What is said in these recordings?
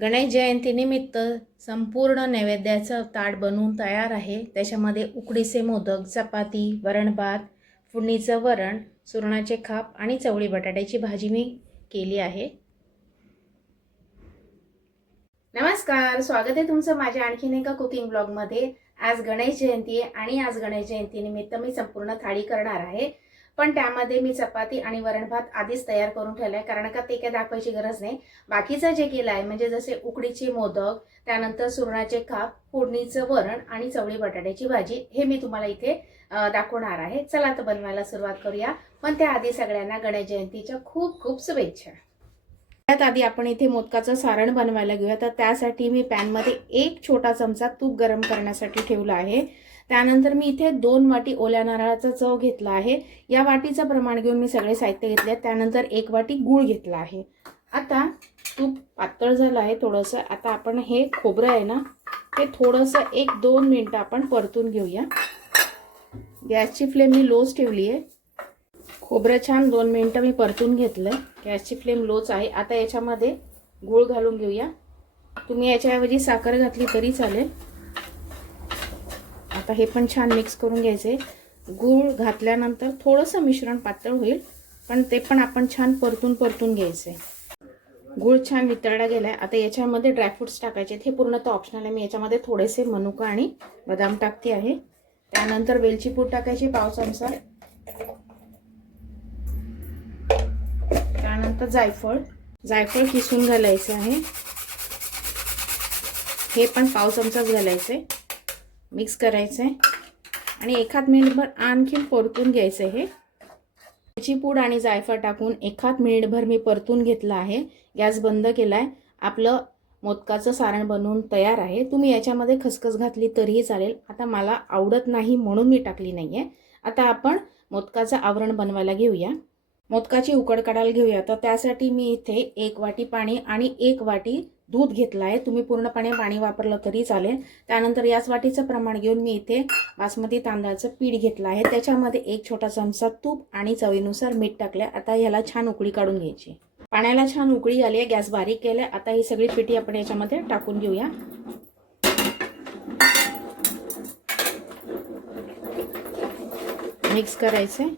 गणेश जयंतीनिमित्त संपूर्ण नैवेद्याचं ताट बनवून तयार आहे. त्याच्यामध्ये उकडीचे मोदक चपाती वरण भात वरण सुरणाचे खाप आणि चवळी बटाट्याची भाजी मी केली आहे. नमस्कार स्वागत आहे तुमचं माझ्या आणखीन एका कुकिंग ब्लॉगमध्ये. आज गणेश जयंती आहे आणि आज गणेश जयंतीनिमित्त मी संपूर्ण थाळी करणार आहे. पण त्यामध्ये मी चपाती आणि वरण भात आधीच तयार करून ठेवला आहे कारण का ते काय दाखवायची गरज नाही. बाकीचं जे केलं आहे म्हणजे जसे उकडीचे मोदक त्यानंतर सुरणाचे खाप फोडणीचं वरण आणि चवळी बटाट्याची भाजी हे मी तुम्हाला इथे दाखवणार आहे. चला तर बनवायला सुरुवात करूया. पण त्याआधी सगळ्यांना गणेश जयंतीच्या खूप खूप शुभेच्छा. त्यात आधी आपण इथे मोदकाचं सारण बनवायला घेऊया. तर त्यासाठी मी पॅनमध्ये एक छोटा चमचा तूप गरम करण्यासाठी ठेवला आहे. त्यानंतर मी इथे दोन वाटी ओल्या नारळाचा चव घेतला आहे. या वाटीचं प्रमाण घेऊन मी सगळे साहित्य घेतले. त्यानंतर एक वाटी गूळ घेतला आहे. आता तूप पातळ झालं आहे थोडंसं. आता आपण हे खोबरं आहे ना ते थोडंसं एक दोन मिनटं आपण परतून घेऊया. गॅसची फ्लेम मी लोच ठेवली आहे. खोबरं छान दोन मिनटं मी परतून घेतलं गॅसची फ्लेम लोच आहे. आता याच्यामध्ये गूळ घालून घेऊया. तुम्ही याच्याऐवजी साखर घातली तरी चालेल. आता हे पण छान मिक्स करून घ्यायचे. गूळ घातल्यानंतर थोडंसं मिश्रण पातळ होईल पण ते पण आपण छान परतून परतून घ्यायचे. गूळ छान वितळला गेला आहे आता याच्यामध्ये ड्रायफ्रुट्स टाकायचे हे पूर्ण तर ऑप्शनल आहे. मी याच्यामध्ये थोडेसे मनुका आणि बदाम टाकते आहे. त्यानंतर वेलची पूड टाकायची पाव चमचा. त्यानंतर जायफळ. जायफळ किसून घालायचं आहे. हे पण पाव चमचाच घालायचे. मिक्स करायचं आहे आणि एखाद मिनिटभर आणखीन परतून घ्यायचं हे. त्याची पूड आणि जायफळ टाकून एखाद मिनिटभर मी परतून घेतला आहे. गॅस बंद केला आहे आपलं मोदकाचं सारण बनवून तयार आहे. तुम्ही याच्यामध्ये खसखस घातली तरीही चालेल. आता मला आवडत नाही म्हणून मी टाकली नाही आहे आता आपण मोदकाचं आवरण बनवायला घेऊया. मोदकाची उकड काढायला घेऊया. तर त्यासाठी मी इथे एक वाटी पाणी आणि एक वाटी दूध घेतलं आहे तुम्ही पूर्णपणे पाणी वापरलं तरी चालेल. त्यानंतर याच वाटीचं प्रमाण घेऊन मी इथे बासमती तांदळाचं पीठ घेतलं आहे. त्याच्यामध्ये एक छोटा चमचा तूप आणि चवीनुसार मीठ टाकले आता ह्याला छान उकळी काढून घ्यायची. पाण्याला छान उकळी आली आहे गॅस बारीक केले आता ही सगळी पिठी आपण याच्यामध्ये टाकून घेऊया. मिक्स करायचं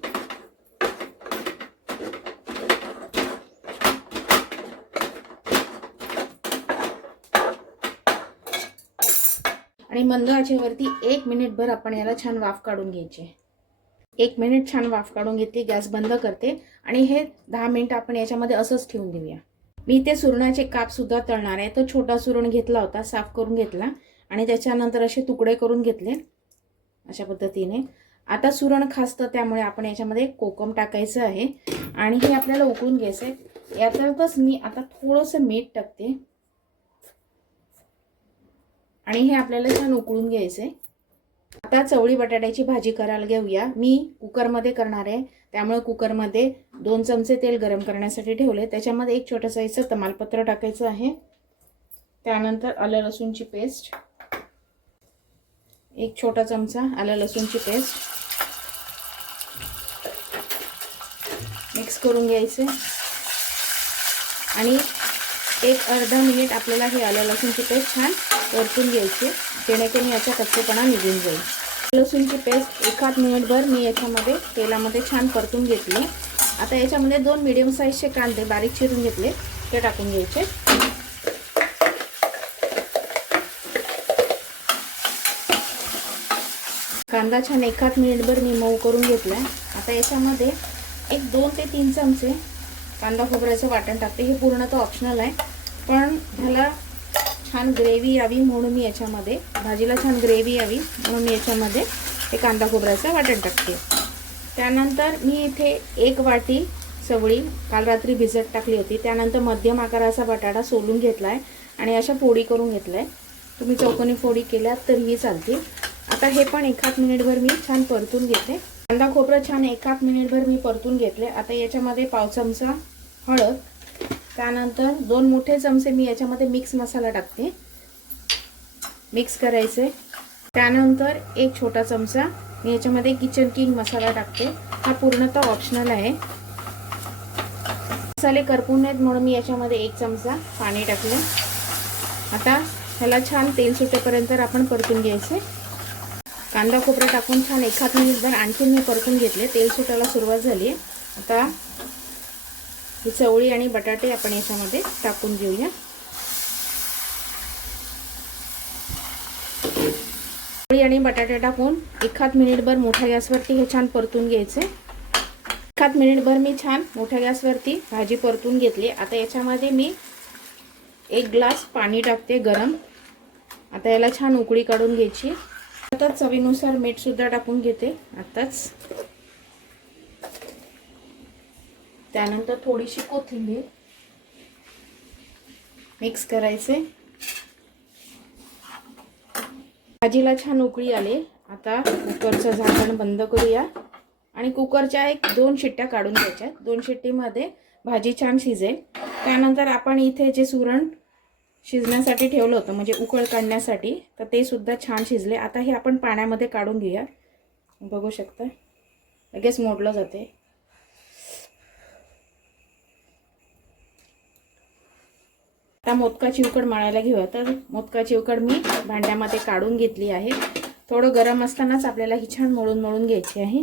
आणि मंद आचेवरती एक मिनिटभर आपण याला छान वाफ काढून घ्यायची. एक मिनिट छान वाफ काढून घेतली गॅस बंद करते आणि हे दहा मिनिट आपण याच्यामध्ये असंच ठेवून देऊया. मी इथे सुरणाचे कापसुद्धा तळणार आहे. तो छोटा सुरण घेतला होता साफ करून घेतला आणि त्याच्यानंतर असे तुकडे करून घेतले अशा पद्धतीने. आता सुरण खासतं त्यामुळे आपण याच्यामध्ये कोकम टाकायचं आहे आणि हे आपल्याला उकळून घ्यायचं आहे याच्यातच मी आता थोडंसं मीठ टाकते. आणि हे आपल्याला छान उकळून घ्यायचं आहे आता चवळी बटाट्याची भाजी करायला घेऊया. मी कुकरमध्ये करणार आहे. त्यामुळे कुकरमध्ये दोन चमचे तेल गरम करण्यासाठी ठेवले त्याच्यामध्ये एक छोटं साईजचं तमालपत्र टाकायचं आहे. त्यानंतर आलं लसूणची पेस्ट. एक छोटा चमचा आलं लसूणची पेस्ट. मिक्स करून घ्यायचे. आणि एक अर्धा मिनिट आपल्याला हे आलं लसूणची पेस्ट छान परतून घ्यायची जेणेकरून याचा कच्चेपणा निघून जाईल. लसूणची पेस्ट एखाद मिनिटभर मी याच्यामध्ये तेलामध्ये छान परतून घेतली आता याच्यामध्ये दोन मिडियम साईजचे कांदे बारीक चिरून घेतले ते टाकून घ्यायचे. कांदा छान एखाद मिनिटभर मी मऊ करून घेतला आता याच्यामध्ये एक दोन ते तीन चमचे कांदा खोबऱ्याचं वाटण टाकते. हे पूर्ण तर ऑप्शनल आहे. पण ह्याला छान ग्रेव्ही यावी म्हणून मी याच्यामध्ये भाजीला छान ग्रेव्ही यावी म्हणून मी याच्यामध्ये हे कांदा खोबऱ्याचं वाटण टाकते. त्यानंतर मी इथे एक वाटी चवळी काल रात्री भिजत टाकली होती त्यानंतर मध्यम आकाराचा बटाटा सोलून घेतला आहे आणि अशा फोडी करून घेतला आहे तुम्ही चौकोनी फोडी केल्यात तरीही चालतील. आता हे पण एखाद मिनिटभर मी छान परतून घेते. कांदा खोबरं छान एखाद मिनिटभर मी परतून घेतले आता याच्यामध्ये पाव चमचा हळद त्यानंतर दोन मोठे चमचे मी याच्यामध्ये मिक्स मसाला टाकते. मिक्स करायचे. त्यानंतर एक छोटा चमचा मी याच्यामध्ये किचन किंग मसाला टाकते. हा पूर्णतः ऑप्शनल आहे. मसाले करपून नाहीत म्हणून मी याच्यामध्ये एक चमचा पाणी टाकले. आता ह्याला छान तेल सुटेपर्यंत आपण परतून घ्यायचे. कांदा खोबरा टाकून छान एखाद मिनिटभर आणखीन मी परतून घेतले. तेल सुटायला सुरुवात झाली. आता ही चवळी आणि बटाटे आपण याच्यामध्ये टाकून घेऊया. चवळी आणि बटाटे टाकून एखाद मिनिटभर मोठ्या गॅसवरती हे छान परतून घ्यायचे. एखाद मिनिटभर मी छान मोठ्या गॅसवरती भाजी परतून घेतली. आता याच्यामध्ये मी एक ग्लास पाणी टाकते गरम. आता याला छान उकळी काढून घ्यायची. आता चवीनुसार मीठसुद्धा टाकून घेते. आत्ताच त्यानंतर थोडीशी कोथिंबीर मिक्स करायचे. भाजीला छान उकळी आले. आता कुकरचं झाकण बंद करूया. आणि कुकरच्या एक दोन शिट्ट्या काढून घ्यायच्या. दोन शिट्टीमध्ये भाजी छान शिजेल. त्यानंतर आपण इथे जे सुरण शिजण्यासाठी ठेवलं होतं म्हणजे उकळ काढण्यासाठी तर ते सुद्धा छान शिजले. आता हे आपण पाण्यामध्ये काढून घेऊया. बघू शकता. लगेच मोडलं जाते. आता मोदकाची उकड मळायला घेऊया. तर मोदकाची उकड मी भांड्यामध्ये काढून घेतली आहे. थोडं गरम असतानाच आपल्याला ही छान मळून मळून घ्यायची आहे.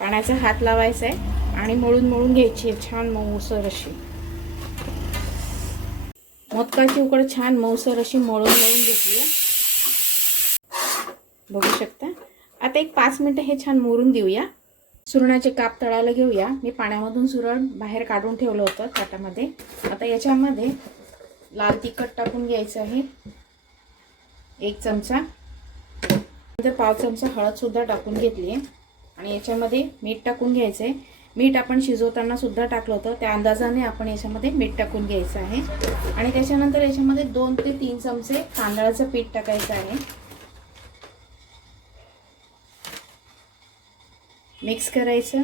पाण्याचा हात लावायचा आहे आणि मळून मळून घ्यायची आहे छान मऊसर अशी. मोदकाची उकड छान मऊसर अशी मळून मळून घेतली आहे. बघू शकता. आता एक पाच मिनटं हे छान मोरून देऊया. सुरणाचे काप तळायला घेऊया. मी पाण्यामधून सुरण बाहेर काढून ठेवलं होतं ताटामध्ये. आता याच्यामध्ये लाल तिखट टाकून घ्यायचं आहे. एक चमचा. नंतर पाव चमचा हळद सुद्धा टाकून घेतली आहे. आणि याच्यामध्ये मीठ टाकून घ्यायचं आहे मीठ आपण शिजवताना सुद्धा टाकलं होतं. त्या अंदाजाने आपण याच्यामध्ये मीठ टाकून घ्यायचं आहे. आणि त्याच्यानंतर याच्यामध्ये दोन ते तीन चमचे तांदळाचं पीठ टाकायचं आहे. मिक्स करायचं.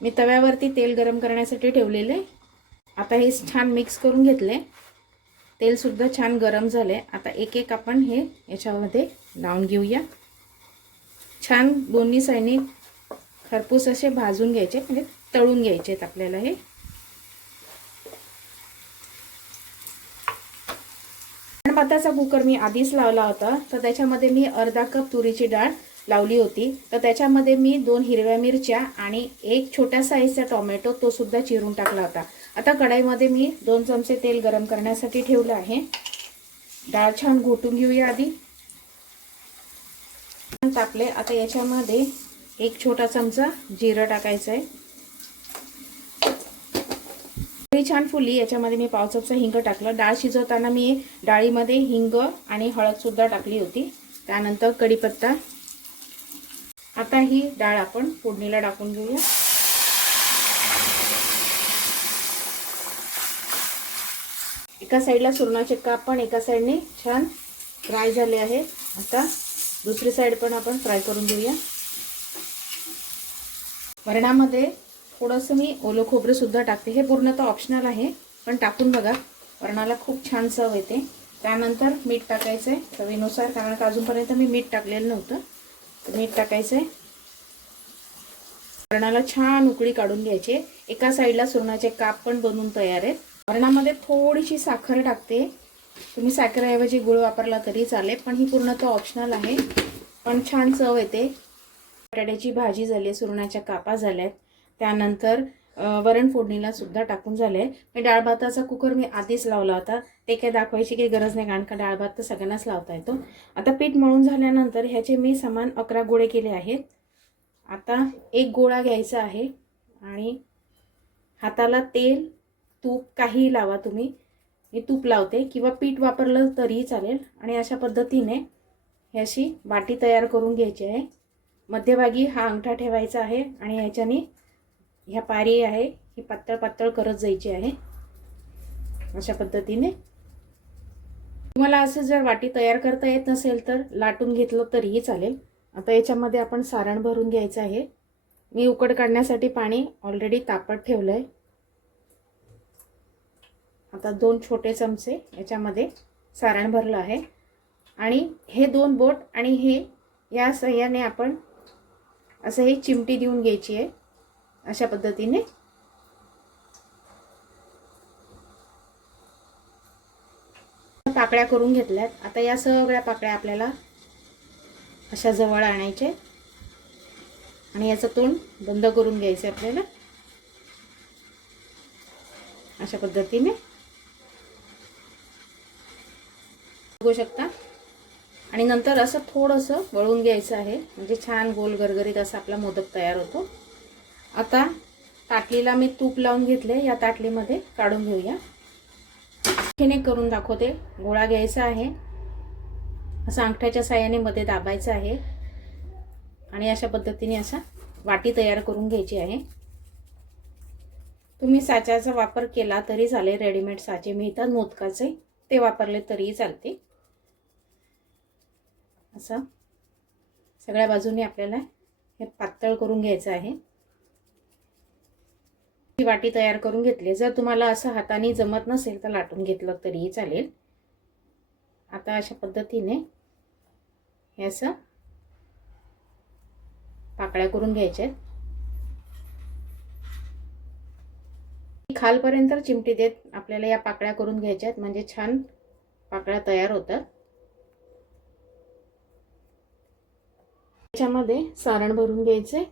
मी तव्यावरती तेल गरम करण्यासाठी ठेवलेलं आहे. आता हे छान मिक्स करून घेतले. तेलसुद्धा छान गरम झाले. आता एक एक आपण हे याच्यामध्ये लावून घेऊया. छान दोन्ही साईडने खरपूस असे भाजून घ्यायचे म्हणजे तळून घ्यायचे आहेत आपल्याला हे. भाताचा कुकर मी आधीच लावला होता. तर त्याच्यामध्ये मी अर्धा कप तुरीची डाळ लावली होती. तर त्याच्यामध्ये मी दोन हिरव्या मिरच्या आणि एक छोट्या साईजचा टोमॅटो तो सुद्धा चिरून टाकला होता. आता कढाईमध्ये मी दोन चमचे तेल गरम करण्यासाठी ठेवलं आहे. डाळ छान घोटून घेऊया आधी. टाकले आता याच्यामध्ये एक छोटा चमचा जिरं टाकायचं आहे छान फुली याच्यामध्ये मी पाव चमचा हिंग टाकलं. डाळ शिजवताना मी डाळीमध्ये हिंग आणि हळद सुद्धा टाकली होती. त्यानंतर कढीपत्ता. आता ही डाळ आपण फोडणीला टाकून घेऊया. एका साईडला सुरणाचे काप पण एका साईडने छान फ्राय झाले आहे आता दुसरी साईड पण आपण फ्राय करून घेऊया. वरणामध्ये थोडंसं मी ओलं खोबरंसुद्धा टाकते. हे पूर्णतः ऑप्शनल आहे पण टाकून बघा. वरणाला खूप छान चव येते. त्यानंतर मीठ टाकायचं आहे चवीनुसार कारण का अजूनपर्यंत मी मीठ टाकलेलं नव्हतं. मीठ टाकायचं आहे वरणाला छान उकळी काढून घ्यायची. एका साईडला सुरणाचे काप पण बनवून तयार आहेत. वरणामध्ये थोडीशी साखर टाकते. तुम्ही साखरेऐवजी गुळ वापरला तरी चालेल पण ही पूर्णतः ऑप्शनल आहे. पण छान चव येते. बटाट्याची भाजी झाली सुरणाच्या कापा झाल्यात. त्यानंतर वरण फोडणीला सुद्धा टाकून झाले मी डाळ भाताचा कुकर मी आधीच लावला होता. ते काही दाखवायची काही गरज नाही कारण का डाळ भात तर सगळ्यांनाच लावता येतो. आता पीठ मळून झाल्यानंतर ह्याचे मी समान अकरा गोळे केले आहेत. आता एक गोळा घ्यायचा आहे आणि हाताला तेल तूप काहीही लावा तुम्ही. मी तूप लावते किंवा पीठ वापरलं तरीही चालेल. आणि अशा पद्धतीने ही अशी वाटी तयार करून घ्यायची आहे. मध्यभागी हा अंगठा ठेवायचा आहे आणि ह्याच्याने ह्या पारी आहे ही पातळ पातळ करत जायची आहे. अशा पद्धतीने. तुम्हाला असं जर वाटी तयार करता येत नसेल तर लाटून घेतलं तरीही चालेल. आता याच्यामध्ये आपण सारण भरून घ्यायचं आहे. मी उकड काढण्यासाठी पाणी ऑलरेडी तापत ठेवलं आहे आता दोन छोटे चमचे याच्यामध्ये सारण भरलं आहे. आणि हे दोन बोट आणि हे या सह्याने आपण असं हे चिमटी देऊन घ्यायची आहे. अशा पद्धतीने. पाकळ्या करून घेतल्यात. आता या सगळ्या पाकळ्या आपल्याला अशा जवळ आणायचे. आणि याचं तोंड बंद करून घ्यायचं आपल्याला. अशा पद्धतीने. बघू शकता. आणि नंतर असं थोडंसं वळून घ्यायचं आहे. म्हणजे छान गोल गरगरीत असा आपला मोदक तयार होतो. आता ताटलीला मी तूप लावून घेतले या ताटलीमध्ये काढून घेऊया. आणखीन करून दाखवते. गोळा घ्यायचा आहे. असं अंगठ्याच्या साह्याने मध्ये दाबायचं आहे. आणि अशा पद्धतीने असा वाटी तयार करून घ्यायची आहे. तुम्ही साच्याचा वापर केला तरी चालेल. रेडीमेड साचे. मिळतात मोदकाचे ते वापरले तरीही चालते. असं. सगळ्या बाजूने आपल्याला हे पातळ करून घ्यायचं आहे. ही वाटी तयार करून घेतली. जर तुम्हाला असं हाताने जमत नसेल तर लाटून घेतलं तरीही चालेल. आता अशा पद्धतीने हे असं पाकळ्या करून घ्यायच्या आहेत. खालपर्यंत चिमटी देत आपल्याला या पाकळ्या करून घ्यायच्या आहेत. म्हणजे छान पाकळ्या तयार होतात. त्याच्यामध्ये सारण भरून घ्यायचे.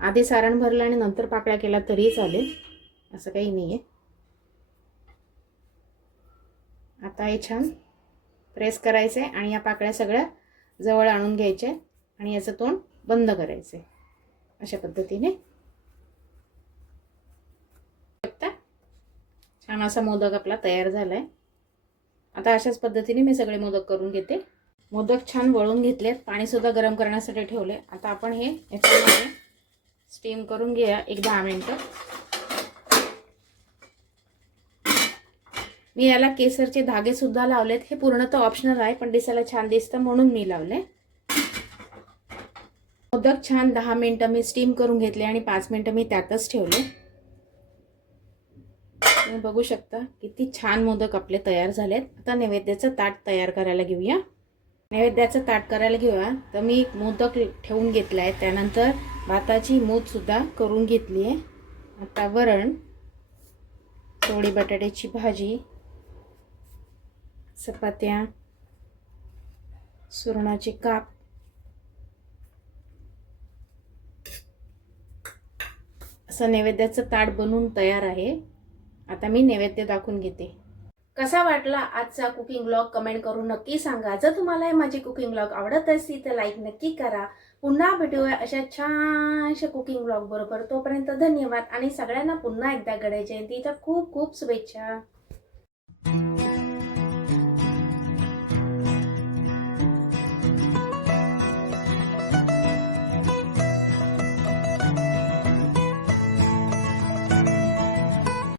आधी सारण भरलं आणि नंतर पाकळ्या केला तरी चालेल. असं काही नाही आहे आता हे छान प्रेस करायचं आहे आणि या पाकळ्या सगळ्या जवळ आणून घ्यायच्या आणि याचं तोंड बंद करायचे. अशा पद्धतीने. बघता? छान असा मोदक आपला तयार झाला आहे आता अशाच पद्धतीने मी सगळे मोदक करून घेते. मोदक छान वळून घेतलेत. पाणीसुद्धा गरम करण्यासाठी ठेवले आता आपण हे याच्यामध्ये स्टीम करून घेऊया एक दहा मिनटं. मी याला केसरचे धागेसुद्धा लावलेत. हे पूर्णतः ऑप्शनल आहे पण दिसायला छान दिसतं म्हणून मी लावले मोदक छान दहा मिनटं मी स्टीम करून घेतले आणि पाच मिनटं मी त्यातच ठेवले. तुम्ही बघू शकता किती छान मोदक आपले तयार झालेत. आता नैवेद्याचं ताट तयार करायला घेऊया. नैवेद्याचं ताट करायला घेऊया तर मी एक मोदक ठेवून घेतला आहे. त्यानंतर भाताची मूदसुद्धा करून घेतली आहे. आता वरण थोडी बटाट्याची भाजी चपात्या सुरणाचे काप असं नैवेद्याचं ताट बनवून तयार आहे. आता मी नैवेद्य दाखवून घेते. कसा वाटला आजचा कुकिंग ब्लॉग कमेंट करून नक्की सांगा. जर तुम्हाला हे माझे कुकिंग ब्लॉग आवडत असतील तर लाईक नक्की करा. पुन्हा भेटूया अशा छानशा कुकिंग ब्लॉग बरोबर. तोपर्यंत धन्यवाद आणि सगळ्यांना पुन्हा एकदा गणेश जयंतीच्या खूप खूप शुभेच्छा.